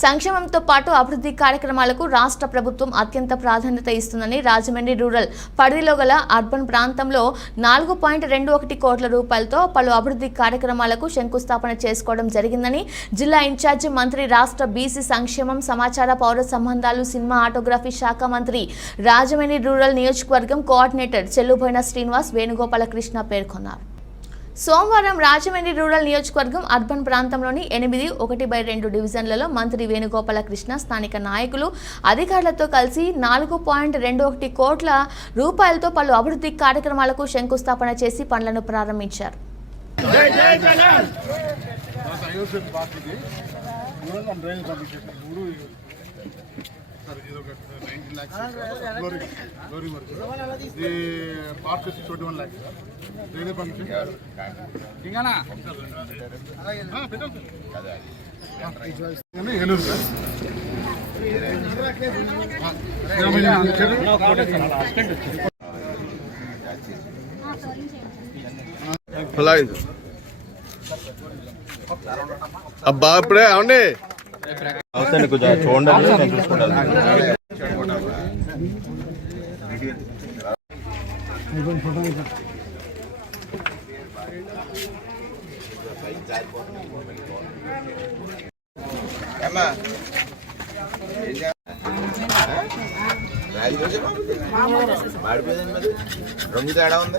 సంక్షేమంతో పాటు అభివృద్ధి కార్యక్రమాలకు రాష్ట్ర ప్రభుత్వం అత్యంత ప్రాధాన్యత ఇస్తుందని రాజమండ్రి రూరల్ పరిధిలో గల అర్బన్ ప్రాంతంలో నాలుగు పాయింట్ రెండు ఒకటి కోట్ల రూపాయలతో పలు అభివృద్ధి కార్యక్రమాలకు శంకుస్థాపన చేసుకోవడం జరిగిందని జిల్లా ఇన్ఛార్జి మంత్రి రాష్ట్ర బీసీ సంక్షేమం సమాచార పౌర సంబంధాలు సినిమా ఆటోగ్రఫీ శాఖ మంత్రి రాజమండ్రి రూరల్ నియోజకవర్గం కోఆర్డినేటర్ చెల్లుబోయిన శ్రీనివాస్ వేణుగోపాలకృష్ణ పేర్కొన్నారు. సోమవారం రాజమండ్రి రూరల్ నియోజకవర్గం అర్బన్ ప్రాంతంలోని ఎనిమిది ఒకటి బై రెండు డివిజన్లలో మంత్రి వేణుగోపాలకృష్ణ స్థానిక నాయకులు అధికారులతో కలిసి నాలుగు పాయింట్ రెండు ఒకటి కోట్ల రూపాయలతో పలు అభివృద్ధి కార్యక్రమాలకు శంకుస్థాపన చేసి పనులను ప్రారంభించారు. సార్ ఇది ఒక nineteen lakhs glory glory work ఇది పార్క్ వచ్చి ట్వంటీ వన్ ల్యాక్స్ డ్రైన్ పంపించేసాం ఏలూరు సార్. అలాగే అబ్బా ఇప్పుడే అవండి అవసరం కొంచెం చూడండి నేను చూసుకుంటాను. మాడిపోయింది రంగు తేడా ఉంది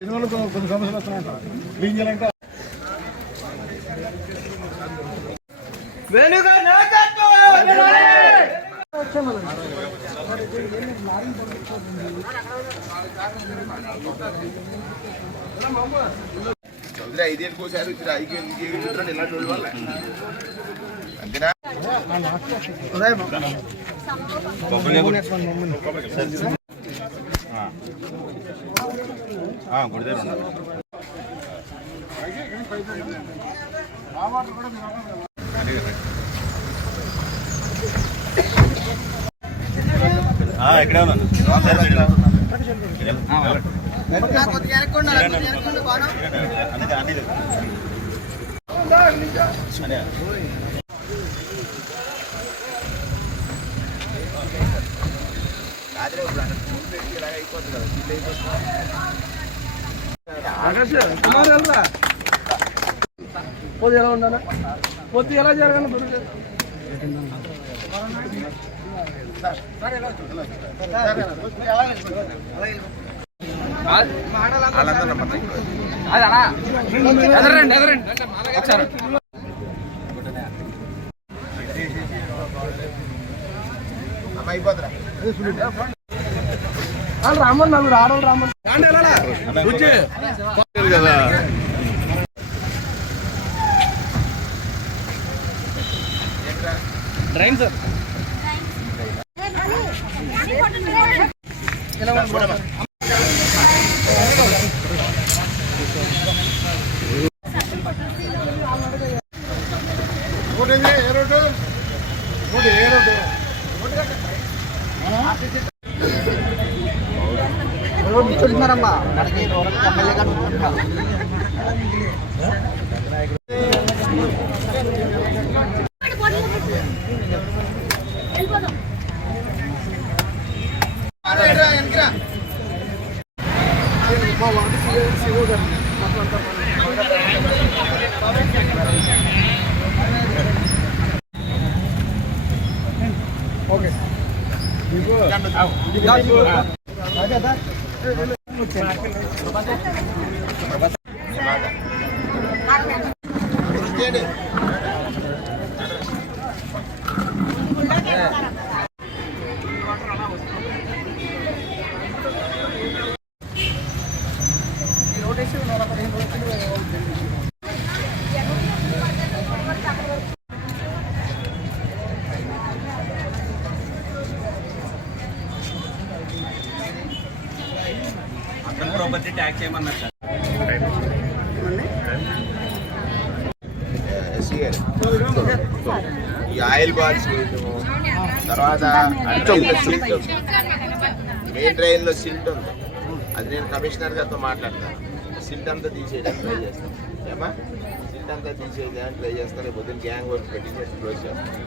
కొన్ని కొన్ని సమస్యలు వస్తున్నాయంట క్లీన్ చేయాలంటే చౌదరి ఐదేళ్ళకి ఒకసారి వచ్చి ఐదు చూడండి ఇలా చూడడం వల్ల అంతేనా? గుడిదే ఇక్కడే ఉన్నాను ఫీల్ అయిపోతుంది పొద్దు ఎలా ఉండాలా? పొద్దు ఎలా జరగాలి? రామన్ నలుగురు ఆడవాళ్ళు రామన్ కదా డ్రైన్ సార్ ఒకటి ఏంది? ఏ రోడ్డు ఒకటి ఏ రోడ్డు చూస్తున్నారమ్మా మనకి ఎమ్మెల్యే గారు આવો. ట్యాక్స్ చేయమన్నారు సార్. ఈ ఆయిల్ బాల్స్ తర్వాత మెయిన్ డ్రైన్లో సిల్ట్ ఉంది. అది నేను కమిషనర్ గారితో మాట్లాడతాను. సిల్ట్ అంతా తీసేయడానికి ట్రై చేస్తాను. ఏమా సిల్ట్ అంతా తీసేయడానికి ట్రై చేస్తాను. పొద్దున్న గ్యాంగ్ వర్క్ పెట్టి క్లోజ్ చేస్తాను.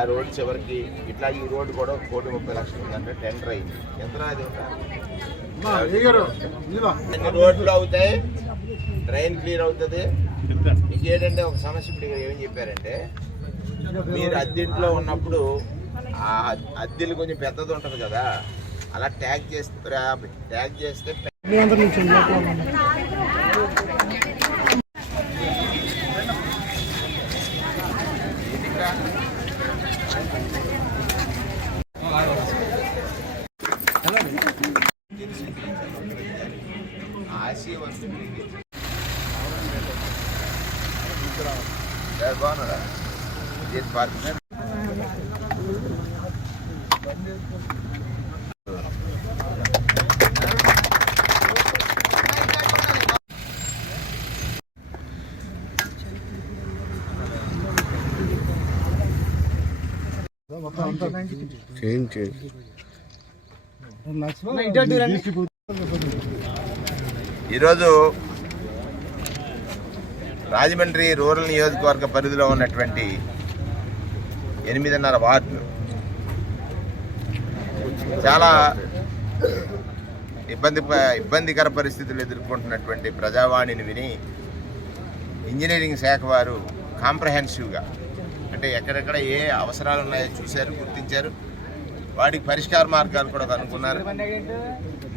ఆ రోడ్ చివరికి ఇట్లా ఈ రోడ్డు కూడా కోటి ముప్పై లక్షలు ఉందంటే టెండర్ అయింది. ఎంత రాదు రోడ్లు అవుతాయి? డ్రైన్ క్లియర్ అవుతుంది? ఇంకేంటంటే ఒక సమస్య ఇప్పుడు ఇక్కడ ఏం చెప్పారంటే మీరు అద్దెంట్లో ఉన్నప్పుడు ఆ అద్దెలు కొంచెం పెద్దది ఉంటుంది కదా అలా ట్యాగ్ చేస్తే ట్యాగ్ చేస్తే అంతా చేంజ్ చేంజ్ ఈరోజు రాజమండ్రి రూరల్ నియోజకవర్గ పరిధిలో ఉన్నటువంటి ఎనిమిదిన్నర వార్డులు. చాలా ఇబ్బంది ఇబ్బందికర పరిస్థితులు ఎదుర్కొంటున్నటువంటి ప్రజావాణిని విని ఇంజనీరింగ్ శాఖ వారు కాంప్రహెన్సివ్గా అంటే ఎక్కడెక్కడ ఏ అవసరాలు ఉన్నాయో చూశారు గుర్తించారు. వాటికి పరిష్కార మార్గాలు కూడా కనుక్కున్నారు.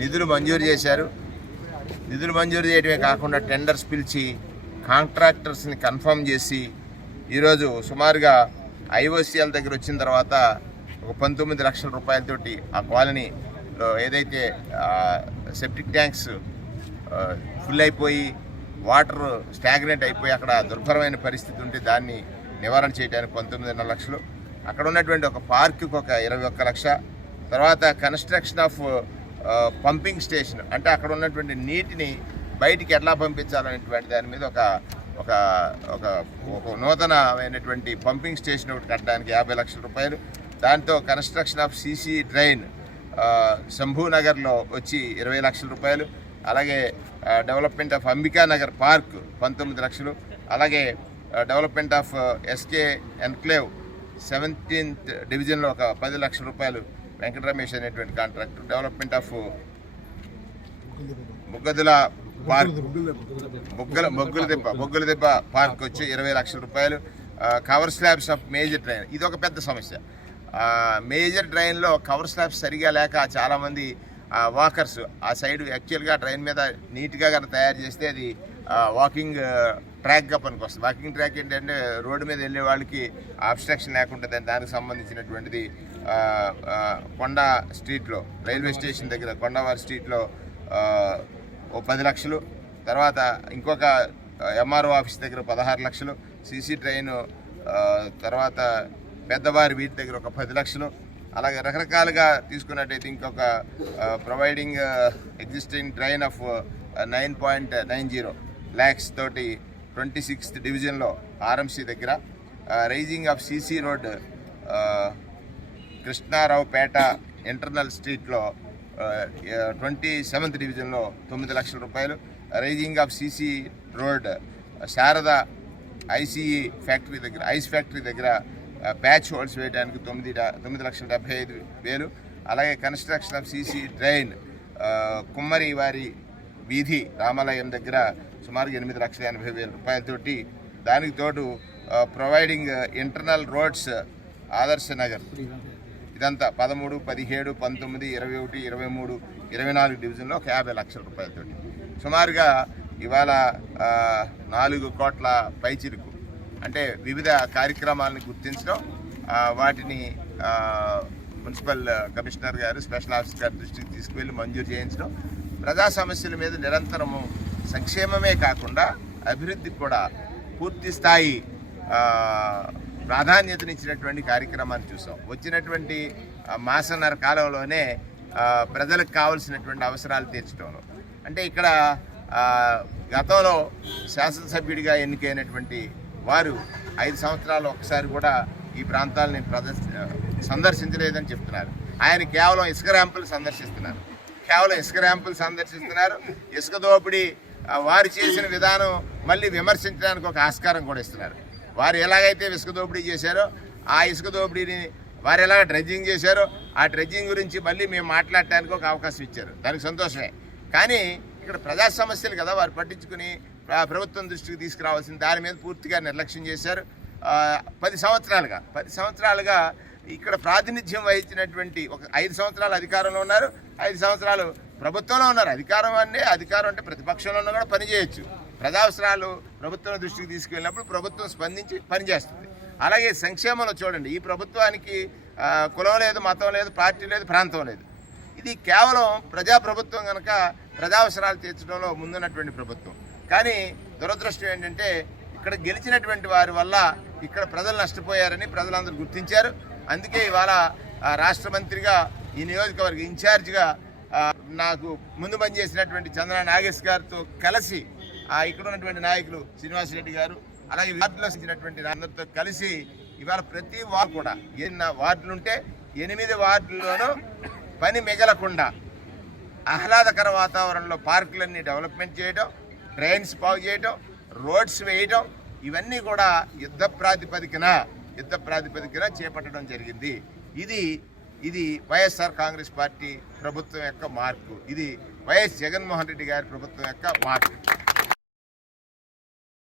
నిధులు మంజూరు చేశారు. నిధులు మంజూరు చేయడమే కాకుండా టెండర్స్ పిలిచి కాంట్రాక్టర్స్ని కన్ఫర్మ్ చేసి ఈరోజు సుమారుగా ఐఓసిఎల్ దగ్గర వచ్చిన తర్వాత ఒక పంతొమ్మిది లక్షల రూపాయలతోటి ఆ కాలనీలో ఏదైతే సెప్టిక్ ట్యాంక్స్ ఫుల్ అయిపోయి వాటర్ స్టాగ్నెంట్ అయిపోయి అక్కడ దుర్భరమైన పరిస్థితి ఉంటే దాన్ని నివారణ చేయడానికి పంతొమ్మిదిన్నర లక్షలు. అక్కడ ఉన్నటువంటి ఒక పార్కుకి ఒక ఇరవై ఒక్క లక్ష. తర్వాత కన్స్ట్రక్షన్ ఆఫ్ పంపింగ్ స్టేషన్ అంటే అక్కడ ఉన్నటువంటి నీటిని బయటికి ఎట్లా పంపించాలనేటువంటి దాని మీద ఒక ఒక ఒక ఒక నూతనమైనటువంటి పంపింగ్ స్టేషన్ ఒకటి కట్టడానికి యాభై లక్షల రూపాయలు. దాంతో కన్స్ట్రక్షన్ ఆఫ్ సీసీ డ్రైన్ శంభూనగర్లో వచ్చి ఇరవై లక్షల రూపాయలు. అలాగే development of Ambika Nagar park పంతొమ్మిది లక్షలు. అలాగే development of SK enclave seventeenth డివిజన్లో ఒక పది లక్షల రూపాయలు వెంకట రమేష్ అనేటువంటి contractor. Development of Buggadula park. Boggala Boggula Debba Boggula Debba park వచ్చి ఇరవై లక్షల రూపాయలు. Cover slabs of major drain ఇది ఒక పెద్ద సమస్య. మేజర్ డ్రైన్లో కవర్ స్లాబ్స్ సరిగా లేక చాలామంది వాకర్స్ ఆ సైడ్ యాక్చువల్గా డ్రైన్ మీద నీట్గా కనుక తయారు చేస్తే అది వాకింగ్ ట్రాక్గా పనికొస్తుంది. వాకింగ్ ట్రాక్ ఏంటంటే రోడ్డు మీద వెళ్ళే వాళ్ళకి అబ్స్ట్రక్షన్ లేకుండా దాని- దానికి సంబంధించినటువంటిది కొండ స్ట్రీట్లో రైల్వే స్టేషన్ దగ్గర కొండవారి స్ట్రీట్లో ఓ పది లక్షలు. తర్వాత ఇంకొక ఎంఆర్ఓ ఆఫీస్ దగ్గర పదహారు లక్షలు. సీసీ ట్రైన్ తర్వాత పెద్దవారి వీటి దగ్గర ఒక పది లక్షలు. అలాగే రకరకాలుగా తీసుకున్నట్టయితే ఇంకొక providing existing drain of nine point nine zero lakhs తోటి ట్వంటీ సిక్స్త్ డివిజన్లో ఆర్ఎంసీ దగ్గర raising of CC road Krishnaraopet internal స్ట్రీట్లో ట్వంటీ సెవెంత్ డివిజన్లో తొమ్మిది లక్షల రూపాయలు. Raising of CC road Sharada ICE factory దగ్గర ఐస్ ఫ్యాక్టరీ దగ్గర ప్యాచ్ హోల్స్ వేయడానికి తొమ్మిది తొమ్మిది లక్షల డెబ్బై ఐదు వేలు. అలాగే కన్స్ట్రక్షన్ ఆఫ్ సీసీ డ్రైన్ కుమ్మరి వారి వీధి రామాలయం దగ్గర సుమారు ఎనిమిది లక్షల ఎనభై వేల రూపాయలతోటి దానికి తోడు ప్రొవైడింగ్ ఇంటర్నల్ రోడ్స్ ఆదర్శ నగర్. ఇదంతా పదమూడు పదిహేడు పంతొమ్మిది ఇరవై ఒకటి ఇరవై మూడు ఇరవై నాలుగు డివిజన్లో ఒక యాభై లక్షల రూపాయలతోటి. సుమారుగా ఇవాళ నాలుగు కోట్ల పైచిరుకు అంటే వివిధ కార్యక్రమాలను గుర్తించడం వాటిని మున్సిపల్ కమిషనర్ గారు స్పెషల్ ఆఫీసర్ గారి దృష్టికి తీసుకువెళ్ళి మంజూరు చేయించడం ప్రజా సమస్యల మీద నిరంతరము సంక్షేమమే కాకుండా అభివృద్ధికి కూడా పూర్తి స్థాయి ప్రాధాన్యతనిచ్చినటువంటి కార్యక్రమాన్ని చూసాం. వచ్చినటువంటి మాసన్నర కాలంలోనే ప్రజలకు కావలసినటువంటి అవసరాలు తీర్చడంలో అంటే ఇక్కడ గతంలో శాసనసభ్యుడిగా ఎన్నికైనటువంటి వారు ఐదు సంవత్సరాలు ఒకసారి కూడా ఈ ప్రాంతాలని ప్రదర్శ సందర్శించలేదని చెప్తున్నారు. ఆయన కేవలం ఇసుక ర్యాంపులు సందర్శిస్తున్నారు. కేవలం ఇసుక ర్యాంపులు సందర్శిస్తున్నారు. ఇసుక దోపిడీ వారు చేసిన విధానం మళ్ళీ విమర్శించడానికి ఒక ఆస్కారం కూడా ఇస్తున్నారు. వారు ఎలాగైతే ఇసుక దోపిడీ చేశారో ఆ ఇసుక దోపిడీని వారు ఎలాగ డ్రెడ్జింగ్ చేశారో ఆ డ్రెడ్జింగ్ గురించి మళ్ళీ మేము మాట్లాడటానికి ఒక అవకాశం ఇచ్చారు. దానికి సంతోషమే. కానీ ఇక్కడ ప్రజా సమస్యలు కదా వారు పట్టించుకుని ప్రభుత్వం దృష్టికి తీసుకురావాల్సిన దాని మీద పూర్తిగా నిర్లక్ష్యం చేశారు. పది సంవత్సరాలుగా పది సంవత్సరాలుగా ఇక్కడ ప్రాతినిధ్యం వహించినటువంటి ఒక ఐదు సంవత్సరాలు అధికారంలో ఉన్నారు. ఐదు సంవత్సరాలు ప్రభుత్వంలో ఉన్నారు. అధికారం అంటే అధికారం అంటే ప్రతిపక్షంలో ఉన్నా కూడా పనిచేయచ్చు ప్రజావసరాలు ప్రభుత్వం దృష్టికి తీసుకెళ్ళినప్పుడు ప్రభుత్వం స్పందించి పనిచేస్తుంది. అలాగే సంక్షేమంలో చూడండి ఈ ప్రభుత్వానికి కులం లేదు మతం లేదు పార్టీ లేదు ప్రాంతం లేదు. ఇది కేవలం ప్రజాప్రభుత్వం కనుక ప్రజావసరాలు తీర్చడంలో ముందున్నటువంటి ప్రభుత్వం. కానీ దురదృష్టం ఏంటంటే ఇక్కడ గెలిచినటువంటి వారి వల్ల ఇక్కడ ప్రజలు నష్టపోయారని ప్రజలందరూ గుర్తించారు. అందుకే ఇవాళ రాష్ట్ర మంత్రిగా ఈ నియోజకవర్గ ఇన్ఛార్జిగా నాకు ముందు పనిచేసినటువంటి చంద్ర నాగేష్ గారితో కలిసి ఇక్కడ ఉన్నటువంటి నాయకులు శ్రీనివాసరెడ్డి గారు అలాగే వార్డులో ఇచ్చినటువంటి అందరితో కలిసి ఇవాళ ప్రతి వార్డు కూడా ఎన్ని వార్డులు ఉంటే ఎనిమిది వార్డుల్లోనూ పని మిగలకుండా ఆహ్లాదకర వాతావరణంలో పార్కులన్నీ డెవలప్మెంట్ చేయడం ట్రైన్స్ బాగు చేయడం రోడ్స్ వేయడం ఇవన్నీ కూడా యుద్ధ ప్రాతిపదికన యుద్ధ ప్రాతిపదికన చేపట్టడం జరిగింది. ఇది ఇది వైఎస్ఆర్ కాంగ్రెస్ పార్టీ ప్రభుత్వం యొక్క మార్పు. ఇది వైఎస్ జగన్మోహన్ రెడ్డి గారి ప్రభుత్వం యొక్క మార్పు.